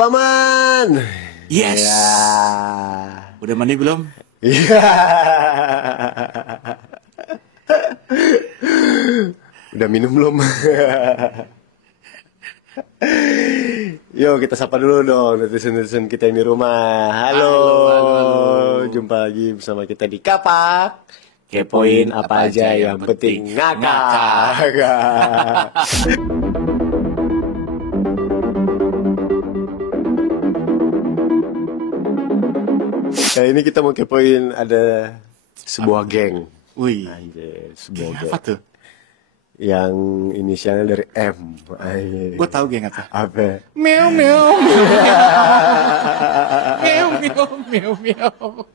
Paman. Yes. Ya. Udah mandi belum? Iya. Udah minum belum? Yo, kita sapa dulu dong netizen-netizen kita yang di rumah. Halo. Halo. Jumpa lagi bersama kita di Kapak. Kepoin apa aja yang penting ngakak. Kali ini kita mau kepoin ada sebuah geng. Wih. Anjir, sebuah Geng geng. apa tuh? Yang inisialnya dari M. Anjir. Gue tahu geng apa. Apa? Meow meow. Meow meow meow meow.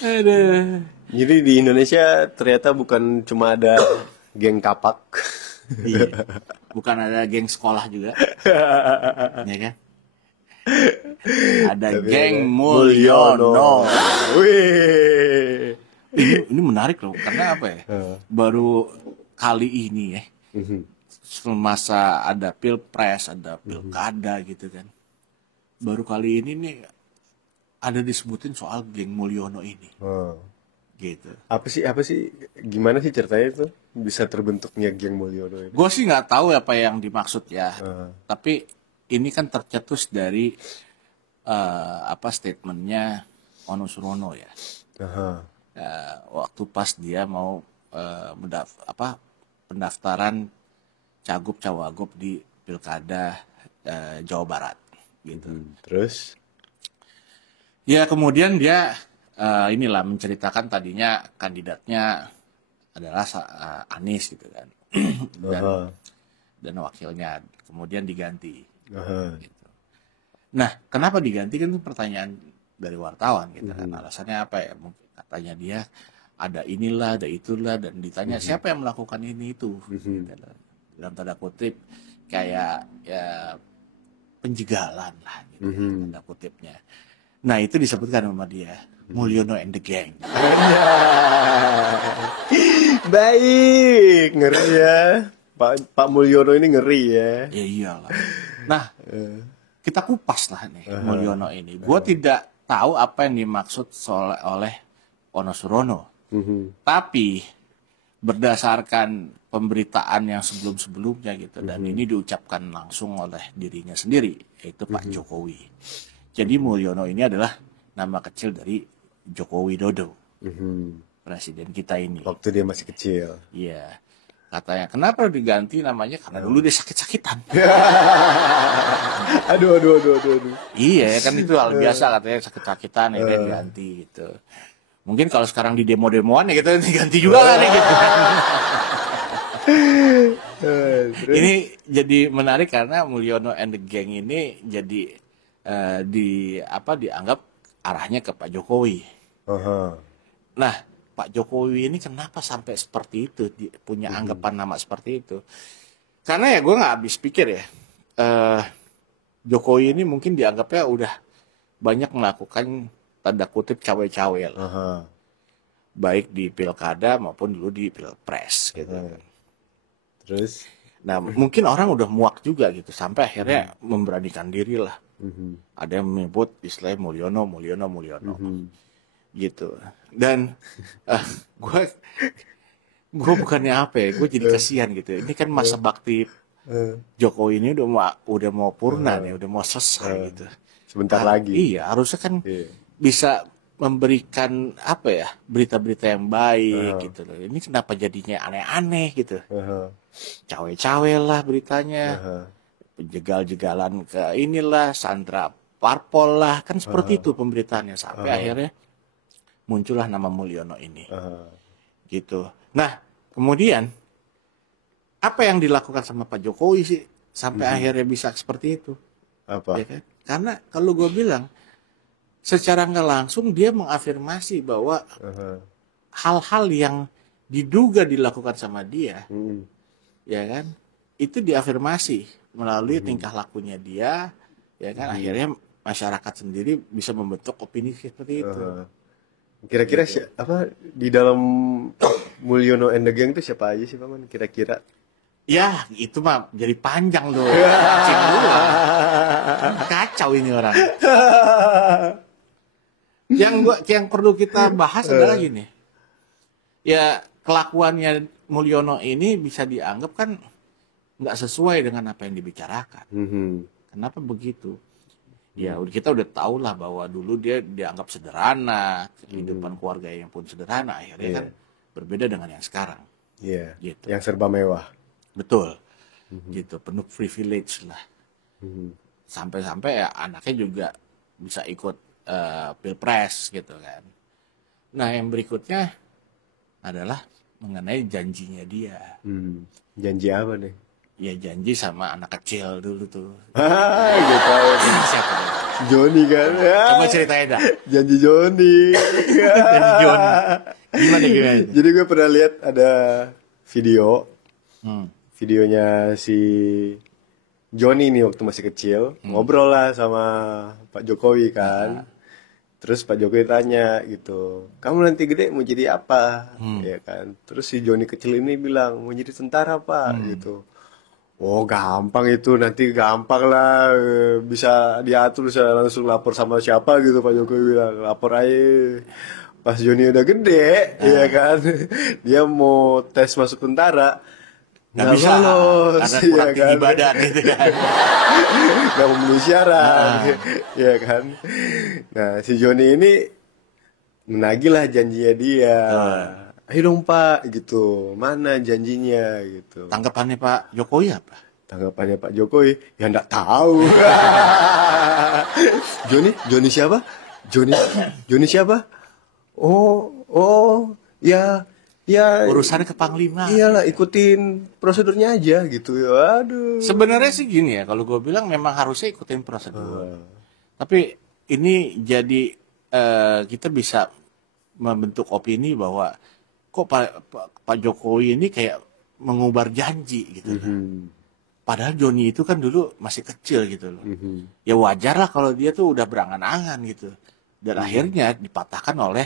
Aduh. Jadi di Indonesia ternyata bukan cuma ada geng kapak. Iya. Bukan ada geng sekolah juga. Ya kan? Ada Tapi geng ada Mulyono. Wih. Ini menarik loh, karena apa ya? Baru kali ini ya, semasa ada pilpres, ada pilkada gitu kan. Baru kali ini nih ada disebutin soal geng Mulyono ini, gitu. Apa sih gimana sih ceritanya itu bisa terbentuknya geng Mulyono ini? Gue sih nggak tahu apa yang dimaksud ya, tapi ini kan tercetus dari apa statementnya Ono Surono ya. Waktu pas dia mau pendaftaran cagup cawagup di pilkada Jawa Barat gitu. Terus Ya kemudian dia inilah menceritakan tadinya kandidatnya adalah Anies gitu kan. dan wakilnya kemudian diganti gitu. Nah, kenapa diganti kan itu pertanyaan dari wartawan gitu kan. Alasannya apa ya? Mungkin katanya dia ada inilah, ada itulah, dan ditanya siapa yang melakukan ini itu. Gitu. Dalam tanda kutip kayak ya penjegalan lah gitu, tanda kutipnya. Nah, itu disebutkan sama dia, Mulyono and the Gang. baik, ngeri ya. Pak Mulyono ini ngeri ya. Ya iyalah. Nah, kita kupas lah nih Mulyono ini. Gue tidak tahu apa yang dimaksud oleh Ono Surono. Tapi berdasarkan pemberitaan yang sebelum-sebelumnya gitu, dan ini diucapkan langsung oleh dirinya sendiri, yaitu Pak Jokowi. Jadi Mulyono ini adalah nama kecil dari Joko Widodo, presiden kita ini. Waktu dia masih kecil. Iya. Katanya, kenapa diganti namanya? Karena dulu dia sakit-sakitan. Aduh. Iya, kan itu hal biasa katanya, sakit-sakitan ya diganti gitu. Mungkin kalau sekarang di demo-demoan ya kita diganti juga kan ya gitu. Ini jadi menarik karena Mulyono and the Gang ini jadi dianggap arahnya ke Pak Jokowi. Nah, Pak Jokowi ini kenapa sampai seperti itu, punya anggapan nama seperti itu? Karena ya gue nggak habis pikir ya, Jokowi ini mungkin dianggapnya udah banyak melakukan tanda kutip cawe-cawe lah, baik di pilkada maupun dulu di pilpres gitu. Terus, nah mungkin orang udah muak juga gitu, sampai akhirnya memberanikan diri lah. Ada yang menyebut istilahnya Mulyono. Gitu. Dan gue bukannya apa ya, gue jadi kasihan gitu. Ini kan masa bakti Jokowi ini udah mau purna nih, udah mau selesai gitu. sebentar lagi. Iya, harusnya kan bisa memberikan apa ya, berita-berita yang baik gitu loh. Ini kenapa jadinya aneh-aneh gitu. Cawe-cawe lah beritanya. Penjegal-jegalan ke inilah, Sandra Parpol lah, kan seperti itu pemberitaannya, sampai akhirnya muncullah nama Mulyono ini. Gitu. Nah, kemudian apa yang dilakukan sama Pak Jokowi sih sampai akhirnya bisa seperti itu? Apa? Ya kan? Karena kalau gue bilang secara nggak langsung dia mengafirmasi bahwa hal-hal yang diduga dilakukan sama dia, ya kan, itu diafirmasi melalui tingkah lakunya dia, ya kan, akhirnya masyarakat sendiri bisa membentuk opini seperti itu. Kira-kira apa di dalam Mulyono and the Gang itu siapa aja sih, Paman? Kira-kira? Ya, itu mah jadi panjang loh. Cing dulu. Kacau ini orang. Yang perlu kita bahas adalah gini. Ya kelakuannya Mulyono ini bisa dianggap kan nggak sesuai dengan apa yang dibicarakan. Kenapa begitu? Ya kita udah tahu lah bahwa dulu dia dianggap sederhana, kehidupan keluarga yang pun sederhana, akhirnya kan berbeda dengan yang sekarang. Iya. Gitu. Yang serba mewah. Betul. Gitu, penuh privilege lah. Sampai-sampai ya anaknya juga bisa ikut pilpres gitu kan. Nah yang berikutnya adalah mengenai janjinya dia. Janji apa nih? Ya janji sama anak kecil dulu tuh. Gitu. Siapa? Joni kan. Coba ceritain dah. Janji Joni. Janji Joni. Gimana? Jadi gue pernah lihat ada video. Videonya si Joni nih waktu masih kecil. Ngobrol lah sama Pak Jokowi kan. Terus Pak Jokowi tanya gitu, kamu nanti gede mau jadi apa? Ya kan. Terus si Joni kecil ini bilang mau jadi tentara Pak gitu. Oh gampang itu, nanti gampang lah, bisa diatur, bisa langsung lapor sama siapa gitu. Pak Jokowi bilang lapor aja. Pas Joni udah gede, ya kan, dia mau tes masuk tentara, nggak bisa lolos, karena kurang ya kan? badan gitu kan. Nggak memenuhi syarat, ya kan. Nah si Joni ini menagilah janjinya dia. Ayo dong Pak, gitu. Mana janjinya, gitu. Tanggapannya Pak Jokowi apa? Tanggapannya Pak Jokowi, ya nggak tahu. Joni siapa? Joni siapa? Oh, ya. Urusannya ke Panglima. Iyalah, ikutin prosedurnya aja, gitu. Aduh. Sebenarnya sih gini ya, kalau gue bilang memang harusnya ikutin prosedur. Tapi ini jadi kita bisa membentuk opini bahwa kok Pak Jokowi ini kayak mengubar janji gitu. Padahal Joni itu kan dulu masih kecil gitu loh. Ya wajar lah kalau dia tuh udah berangan-angan gitu. Dan akhirnya dipatahkan oleh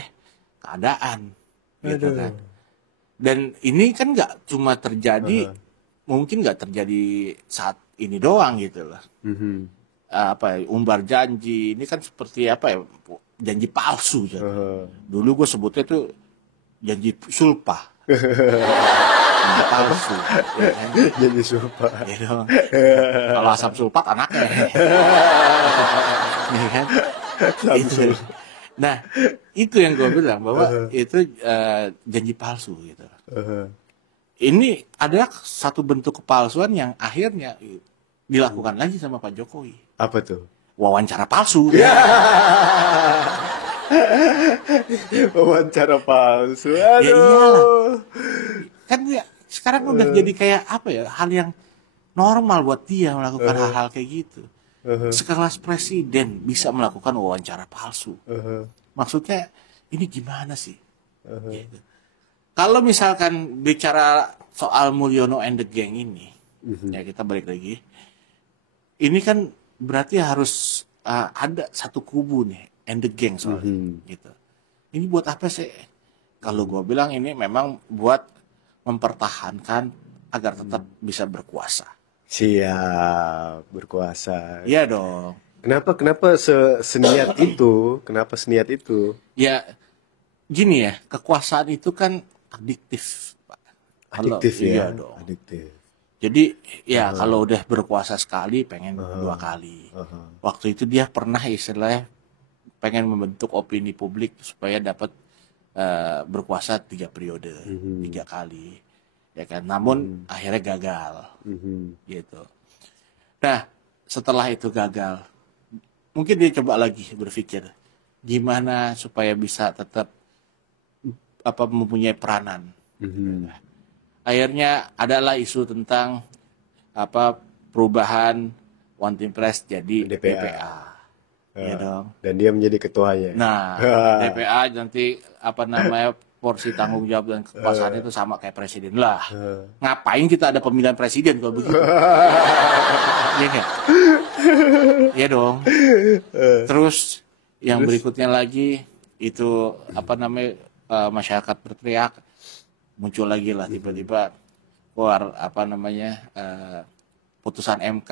keadaan gitu kan. Dan ini kan nggak cuma terjadi, mungkin nggak terjadi saat ini doang gitu loh. Umbar janji, ini kan seperti janji palsu. Dulu gue sebutnya tuh janji sulpa. Palsu. Ya kan? Janji sumpah. Ya dong. Kalau asap sulpat anaknya. Ya kan? Itu. Nah, itu yang gue bilang bahwa itu janji palsu gitu. Ini adalah satu bentuk kepalsuan yang akhirnya dilakukan lagi sama Pak Jokowi. Apa tuh? Wawancara palsu. Wawancara palsu. Aduh. Ya iyalah. Kan dia sekarang udah jadi kayak hal yang normal buat dia melakukan hal-hal kayak gitu. Sekelas presiden bisa melakukan wawancara palsu. Maksudnya ini gimana sih? Gitu. Kalau misalkan bicara soal Mulyono and the Gang ini, ya kita balik lagi. Ini kan berarti harus ada satu kubu nih, and the gang soalnya, gitu. Ini buat apa sih? Kalau gue bilang ini memang buat mempertahankan agar tetap bisa berkuasa. Siap, berkuasa. Iya dong. Kenapa seniat itu? Kenapa seniat itu? Ya, gini ya, kekuasaan itu kan adiktif, Pak. Adiktif ya? Iya dong. Adiktif. Jadi ya kalau udah berkuasa sekali pengen dua kali. Waktu itu dia pernah istilahnya pengen membentuk opini publik supaya dapat berkuasa 3 periode, 3 kali, ya kan. Namun akhirnya gagal, gitu. Nah setelah itu gagal, mungkin dia coba lagi berpikir gimana supaya bisa tetap mempunyai peranan. Akhirnya adalah isu tentang perubahan One Team Press jadi DPA. Ya dong. Dan dia menjadi ketuanya. Nah, DPA nanti porsi tanggung jawab dan kekuasaan itu sama kayak presiden lah. Ngapain kita ada pemilihan presiden kalau begitu? Iya nggak? Iya dong. Terus yang berikutnya lagi itu masyarakat berteriak, muncul lagi lah tiba-tiba keluar putusan MK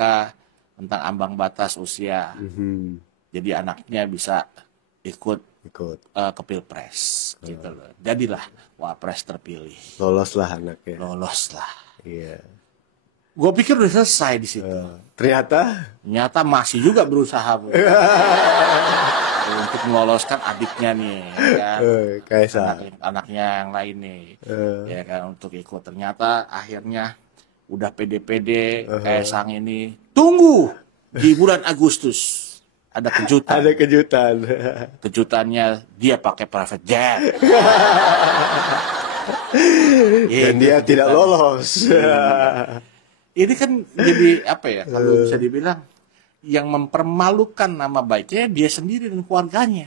tentang ambang batas usia. Jadi anaknya bisa ikut ke pilpres gitu loh. Jadilah wapres terpilih. Lolos lah anaknya. Lolos lah. Iya. Gue pikir udah selesai di situ. Ternyata masih juga berusaha untuk meloloskan adiknya nih, ya kan? Anaknya yang lain nih, ya kan, untuk ikut. Ternyata akhirnya udah pede-pede Kaisang ini. Tunggu di bulan Agustus. Ada kejutan. Kejutannya dia pakai private jet. Dan dia tidak lolos. Ini kan jadi apa ya? Kalau bisa dibilang yang mempermalukan nama baiknya dia sendiri dan keluarganya.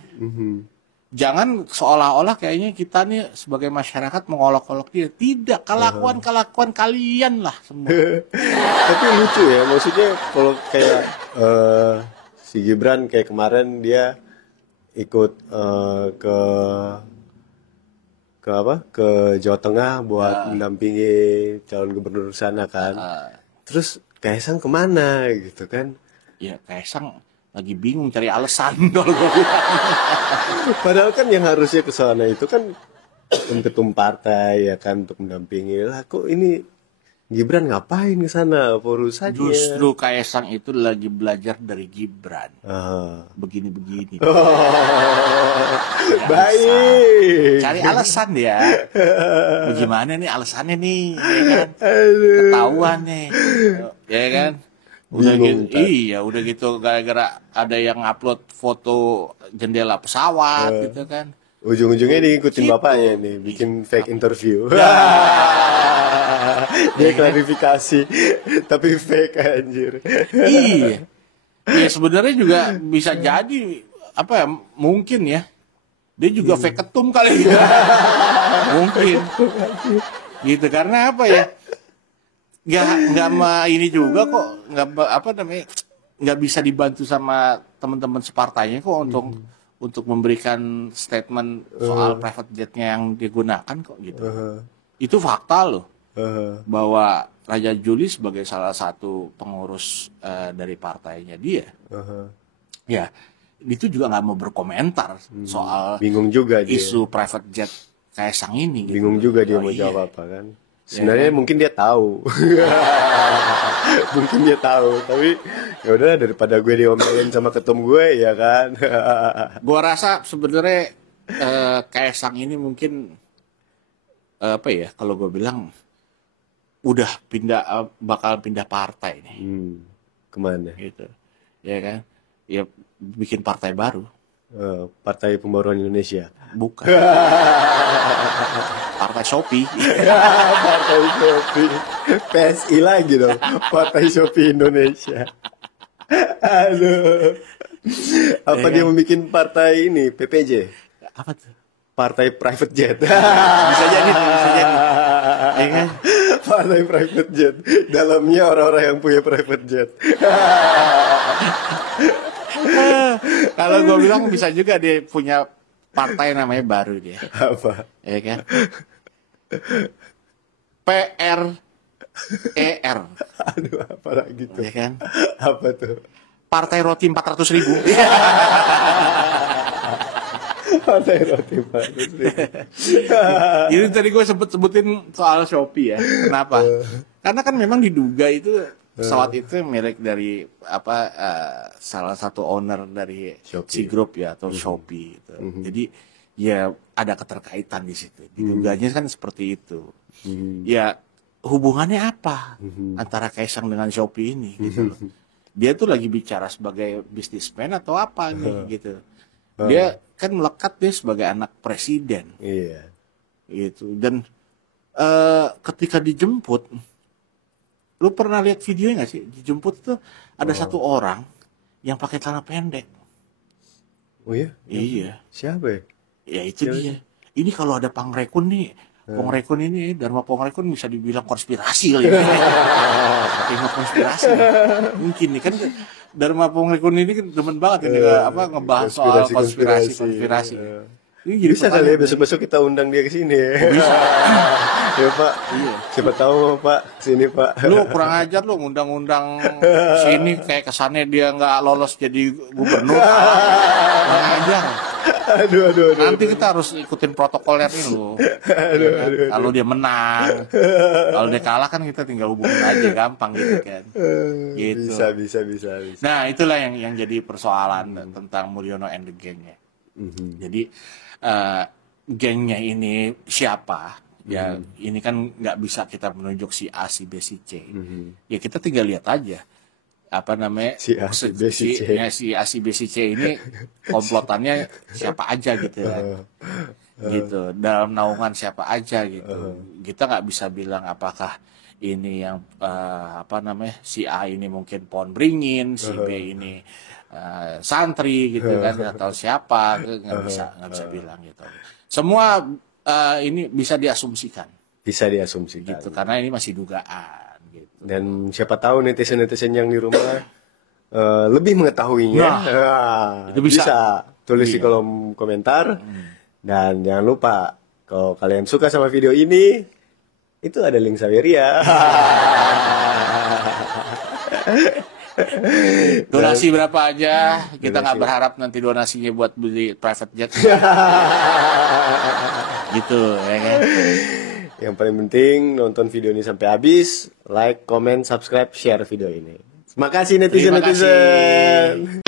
Jangan seolah-olah kayaknya kita nih sebagai masyarakat mengolok-olok dia. Tidak, kelakuan kalian lah semua. Tapi lucu ya, maksudnya kalau kayak si Gibran kayak kemarin dia ikut ke Jawa Tengah buat mendampingi calon gubernur sana kan. Terus Kaisang kemana gitu kan? Ya Kaisang lagi bingung cari alasan kalau gue bilang. Padahal kan yang harusnya ke sana itu kan ketum partai ya kan untuk mendampingi. Lah kok ini Gibran ngapain ke sana? Urusannya. Justru Kaisang itu lagi belajar dari Gibran. Begini-begini. Baik. Cari alasan dia. Bagaimana nih alasannya nih, ya kan? Ketahuan nih. Ya kan? Udah gitu, udah gitu gara-gara ada yang upload foto jendela pesawat gitu kan. Ujung-ujungnya diikutin bapaknya nih, bikin fake interview. Dia klarifikasi, tapi fake anjir. Iya. Ya sebenarnya juga bisa jadi apa ya? Mungkin ya. Dia juga fake ketum kali ya. Mungkin. Gitu karena apa ya? Nggak ini juga kok nggak bisa dibantu sama teman-teman separtainya kok untuk memberikan statement soal private jetnya yang digunakan kok gitu. Itu fakta loh. Bahwa Raja Juli sebagai salah satu pengurus dari partainya dia, ya itu juga nggak mau berkomentar soal bingung juga isu private jet Kaisang ini. Bingung gitu. Juga dia mau jawab apa kan? Sebenarnya mungkin dia tahu, mungkin dia tahu, tapi ya udah daripada gue diomelin sama ketum gue ya kan. Gue rasa sebenarnya Kaisang ini mungkin apa ya kalau gue bilang udah bakal pindah partai nih. Kemana? Gitu, ya kan? Ya bikin partai baru. Partai Pembaruan Indonesia. Bukan. Partai Shopee. Partai Shopee. PSI lagi dong. Partai Shopee Indonesia. Aduh. Apa dia mau bikin partai ini PPJ? Apa tuh? Partai Private Jet. Bisa jadi. Ya kan? Partai Private Jet. Dalamnya orang-orang yang punya private jet. Kalau gue bilang bisa juga dia punya partai namanya baru dia. Apa? Ya kan? PRER. Aduh, apa lagi tuh? Ya kan? Apa tuh? Partai Roti 400.000. Partai Roti 400.000. Jadi tadi gue sebutin soal Shopee ya. Kenapa? Karena kan memang diduga itu pesawat itu milik dari salah satu owner dari Citigroup ya atau Shopee gitu. Jadi ya ada keterkaitan di situ. Diduganya kan seperti itu. Ya hubungannya apa antara Kaisang dengan Shopee ini gitu loh. Dia tuh lagi bicara sebagai businessman atau apa nih gitu. Dia kan melekat dia sebagai anak presiden. Iya. Gitu. Dan ketika dijemput, lu pernah lihat videonya nggak sih? Dijemput tuh ada satu orang yang pakai celana pendek. Oh iya? Iya. Siapa ya? Ya itu dia. Ini kalau ada Pangrekun nih, Pongrekun ini, Dharma Pongrekun bisa dibilang konspirasi kali ya. Tengok konspirasi. Mungkin nih kan Dharma Pongrekun ini kan demen banget ini ngebahas soal konspirasi. Ini bisa kali ya besok-besok kita undang dia ke sini. Bisa. Ya Pak, siapa tahu Pak, sini Pak. Lu kurang ajar lu ngundang-undang sini kayak kesannya dia nggak lolos jadi gubernur. Kurang ajar. Aduh. Nanti kita harus ikutin protokolnya nih lu. Kalau dia menang, kalau dia kalah kan kita tinggal hubungin aja, gampang gitu kan. Gitu. Bisa. Nah itulah yang jadi persoalan tentang Mulyono and the gang-nya. Jadi gengnya ini siapa? Ya ini kan nggak bisa kita menunjuk si A, si B, si C. Ya kita tinggal lihat aja apa namanya Si A, si B, si C. si A, si B, si C ini komplotannya siapa aja gitu kan. Gitu dalam naungan siapa aja gitu. Kita nggak bisa bilang apakah ini yang apa namanya si A ini mungkin pohon beringin, si B ini santri gitu kan atau siapa, nggak bisa bilang gitu. Semua ini bisa diasumsikan. Bisa diasumsikan. Gitu karena ini masih dugaan gitu. Dan siapa tahu netizen yang di rumah lebih mengetahuinya. Itu bisa. Tulis di kolom komentar. Dan jangan lupa kalau kalian suka sama video ini, itu ada link Saweria. Donasi berapa aja, kita nggak berharap nanti donasinya buat beli private jet. Gitu ya kan. Yang paling penting nonton video ini sampai habis, like, comment, subscribe, share video ini. Terima kasih netizen.